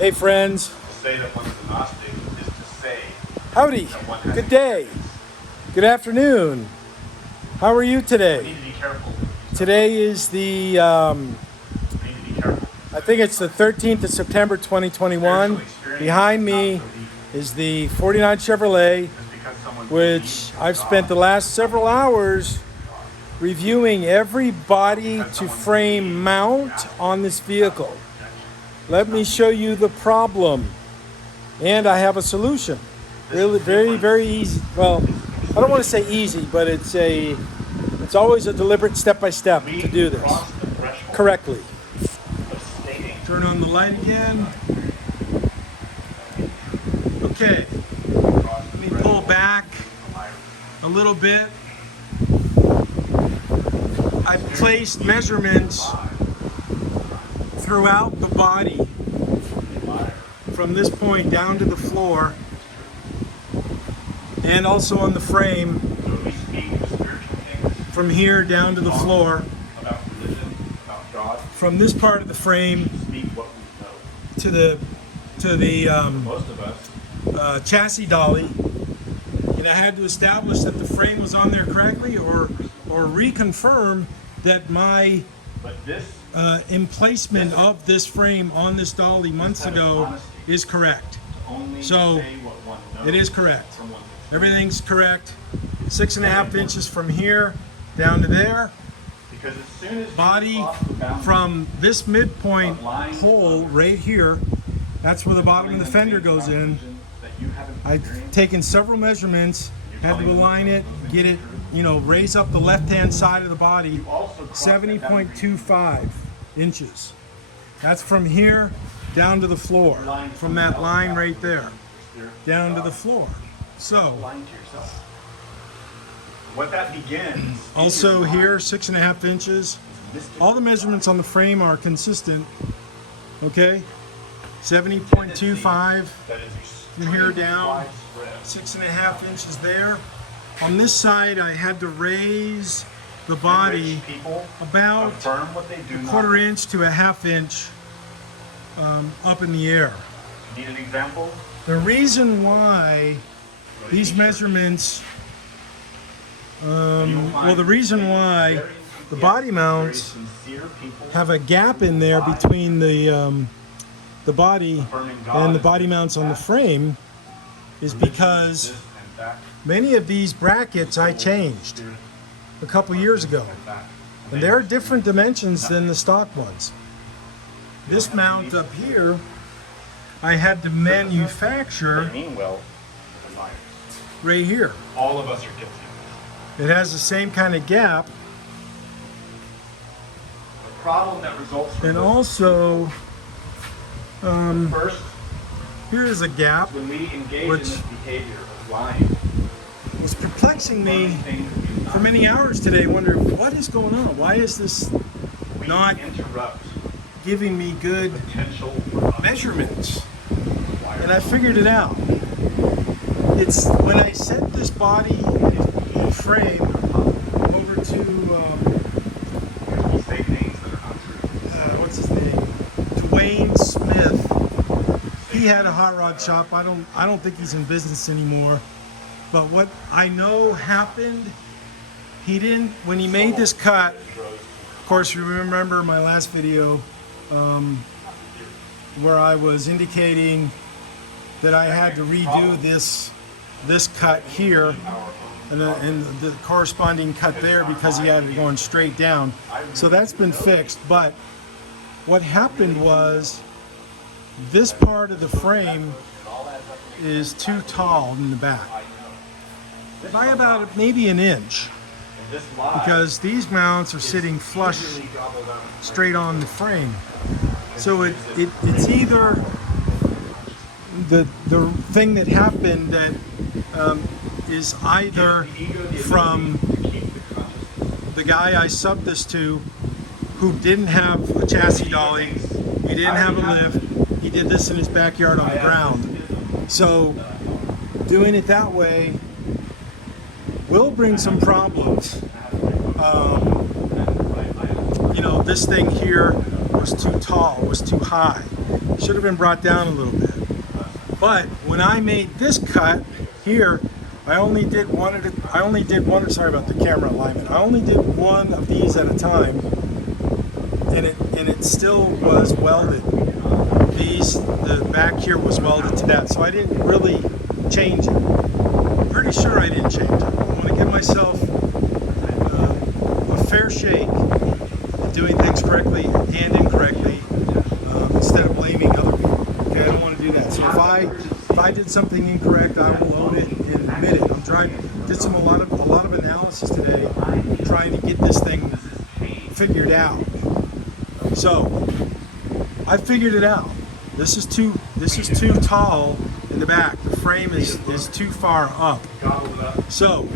Hey friends. To say that one's agnostic is to say Howdy. that one has Good day. Good afternoon. How are you We today? need to be careful. Today is the, We need to be careful. I think it's the 13th of September 2021. Behind me is the 49 Chevrolet, Just because someone which I've spent the last several hours reviewing every body to frame mount on this vehicle. Let me show you the problem. And I have a solution. Really, very easy. Well, I don't want to say easy, but it's always a deliberate step-by-step to do this correctly. Turn on the light again. Okay, let me pull back a little bit. I've placed measurements throughout the body from this point down to the floor and also on the frame from here down to the floor, about religion, about God, from this part of the frame speak what we know. to the Most of us, chassis dolly, and I had to establish that the frame was on there correctly or reconfirm that my but this emplacement of this frame on this dolly months ago is correct. only So, say what one knows. It is correct. From one's Everything's correct. 6.5 inches from here down to there. Because as soon as you Body cross the boundary from this midpoint hole right here, that's where the bottom of the fender goes in. that you haven't I've experienced, taken several measurements, had to align it, get it, raise up the left-hand side of the body, you also cross that boundary 70.25 inches. That's from here down to the floor, from that line right there, down to the floor. So, lying to yourself. What that begins. also here, 6.5 inches. All the measurements on the frame are consistent, okay? 70.25 That is from here down, widespread. 6.5 inches there. On this side, I had to raise the body Rich people about affirm what they do a not. 1/4 inch to a 1/2 inch up in the air. Need an example? The reason why these measurements, the reason why the body mounts have a gap in there between the body and the body mounts on the frame is because many of these brackets I changed a couple years ago, and they're different dimensions than the stock ones. This mount up here, I had to manufacture mean well, they're liars. right here. All of us are guilty. It has the same kind of gap, The problem that results from and this also first, here is a gap. when we engage Which- in this behavior of lying, It was perplexing me things that we do for not, many hours today, wondering what is going on. Why is this we not interrupt giving me good potential for measurements? liars. And I figured it out. It's when I set this body in frame over to We say things that are not true. what's his name? Dwayne Smith. He had a hot rod shop. I don't think he's in business anymore. But what I know happened, he didn't, when he made this cut, of course you remember my last video where I was indicating that I had to redo this cut here and the corresponding cut there because he had it going straight down. So that's been fixed, but what happened was this part of the frame is too tall in the back, by about maybe an inch, This lie because these mounts are sitting flush really gobbled up. straight on the frame. So it's either the thing that happened that is either from the guy I subbed this to, who didn't have a chassis dolly, he didn't have a lift, he did this in his backyard on the ground. So doing it that way will bring some problems. You know, this thing here was too tall, was too high. Should have been brought down a little bit. But when I made this cut here, I only did one. Sorry about the camera alignment. I only did one of these at a time, and it still was welded. The back here was welded to that, so I didn't really change it. I'm pretty sure I didn't change it. I want to give myself a fair shake at doing things correctly and incorrectly, instead of blaming other people. Okay, I don't want to do that. So if I did something incorrect, I will own it and admit it. Did a lot of analysis today, trying to get this thing figured out. So I figured it out. This is too tall in the back. The frame is too far up. So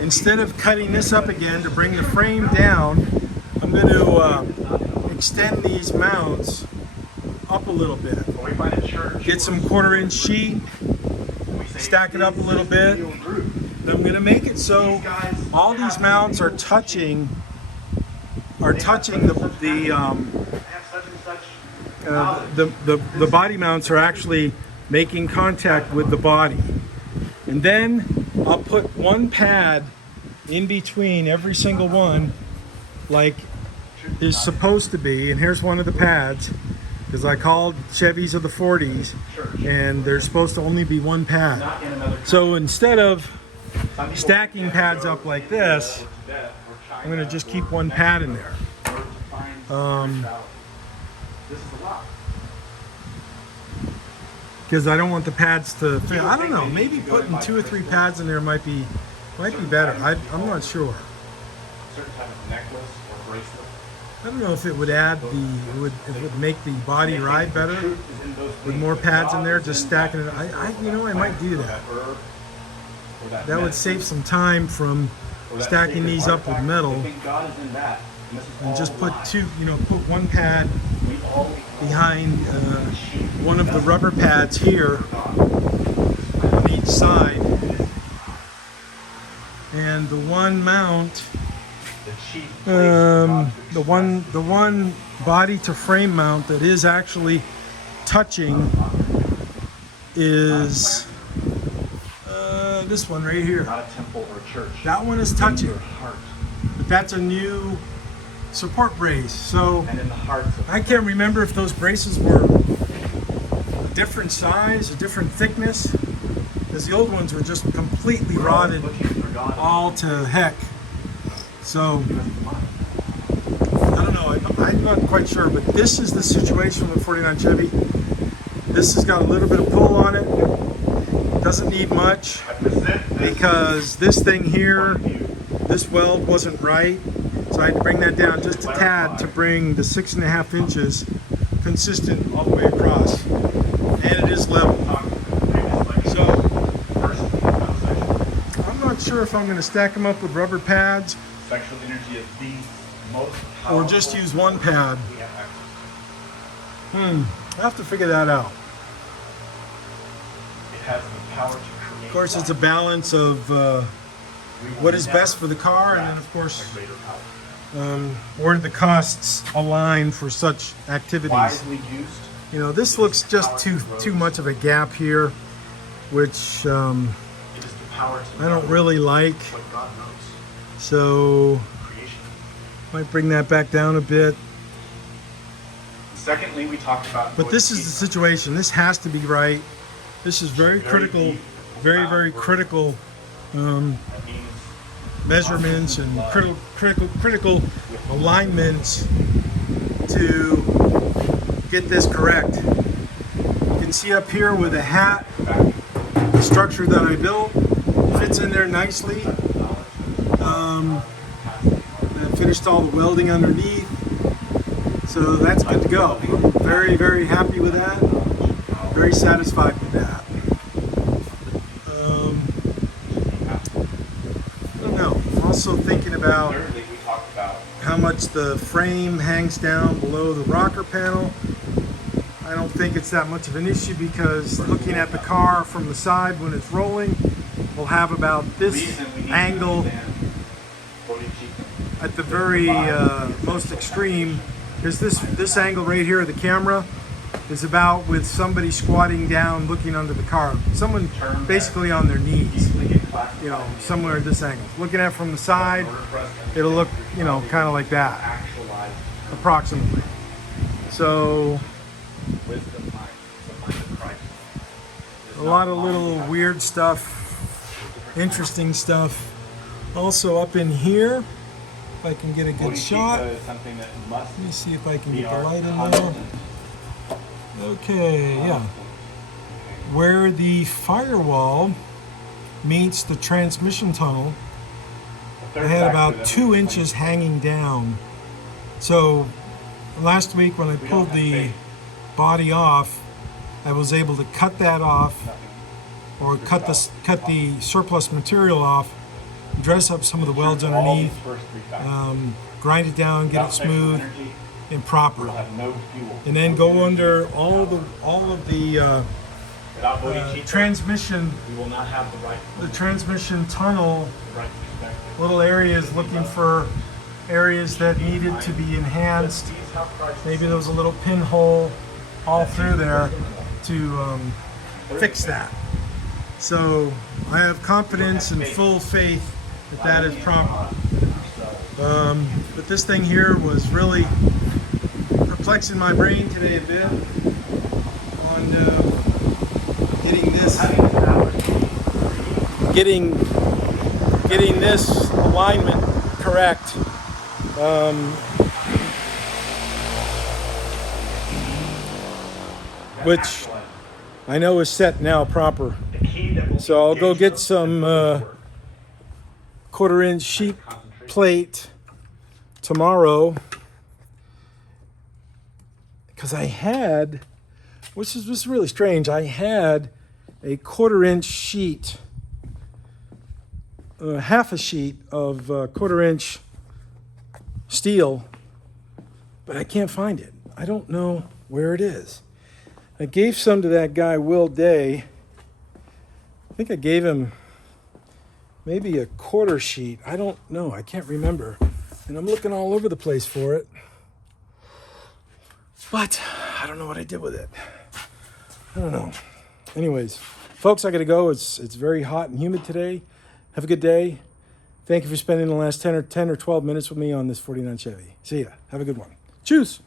instead of cutting this up again to bring the frame down, I'm going to extend these mounts up a little bit. Get some 1/4-inch sheet, stack it up a little bit. And I'm going to make it so all these mounts are touching the body mounts are actually making contact with the body. And then I'll put one pad in between every single one, like is supposed to be. And here's one of the pads, because I called Chevys of the 40s, and there's supposed to only be one pad. So instead of stacking pads up like this, I'm going to just keep one pad in there. Because I don't want the pads to fail. I don't know, maybe putting 2 or 3 pads in there might be better. I'm not sure. I don't know if it would add it would make the body ride better with more pads in there, just stacking it. I might do that. That would save some time from stacking these up with metal, and just put one pad behind one of the rubber pads here on each side, and the one mount, the one body to frame mount that is actually touching is this one right here. Not a temple or church. That one is touching, but that's a new support brace. So I can't remember if those braces were a different size, a different thickness, because the old ones were just completely rotted all to heck. So I don't know, I'm not quite sure, but this is the situation with 49 Chevy. This has got a little bit of pull on it. Doesn't need much, because this thing here, this weld wasn't right. So I had to bring that down just a tad to bring the 6.5 inches consistent all the way across. And it is level. So I'm not sure if I'm going to stack them up with rubber pads or just use one pad. I have to figure that out. Of course, it's a balance of what is best for the car, and then of course where the costs align for such activities. This looks just too much of a gap here, which I don't really like. So might bring that back down a bit. Secondly, we talked about. But this is the situation. This has to be right. This is very critical, very critical measurements and critical alignments to get this correct. You can see up here with a hat, the structure that I built fits in there nicely. I finished all the welding underneath, so that's good to go. I'm very happy with that. Very satisfied with that. I don't know. I'm also thinking about how much the frame hangs down below the rocker panel. I don't think it's that much of an issue, because looking at the car from the side when it's rolling, we'll have about this angle at the very most extreme. Is this angle right here of the camera is about with somebody squatting down looking under the car. Someone basically on their knees, you know, somewhere at this angle. Looking at it from the side, it'll look, you know, kind of like that, approximately. So, a lot of little weird stuff, interesting stuff. Also up in here, if I can get a good shot. Let me see if I can get the light in there. Okay, yeah. Where the firewall meets the transmission tunnel, I had about 2 inches hanging down. So last week when I pulled the body off, I was able to cut that off, or cut the surplus material off, dress up some of the welds underneath, grind it down, get it smooth and proper, and then go under all of the transmission tunnel little areas, looking for areas that needed to be enhanced. Maybe there was a little pinhole all through there to fix that. So I have confidence and full faith that that is proper. But this thing here was really perplexing my brain today a bit on getting this alignment correct. Which I know is set now proper. So I'll go get some 1/4-inch sheet plate tomorrow, because I had, which is really strange, I had a 1/4-inch sheet, half a sheet of 1/4-inch steel, but I can't find it. I don't know where it is. I gave some to that guy, Will Day. I think I gave him maybe a 1/4 sheet. I don't know. I can't remember. And I'm looking all over the place for it. But I don't know what I did with it. I don't know. Anyways, folks, I got to go. It's very hot and humid today. Have a good day. Thank you for spending the last 10 or 12 minutes with me on this 49 Chevy. See ya. Have a good one. Cheers.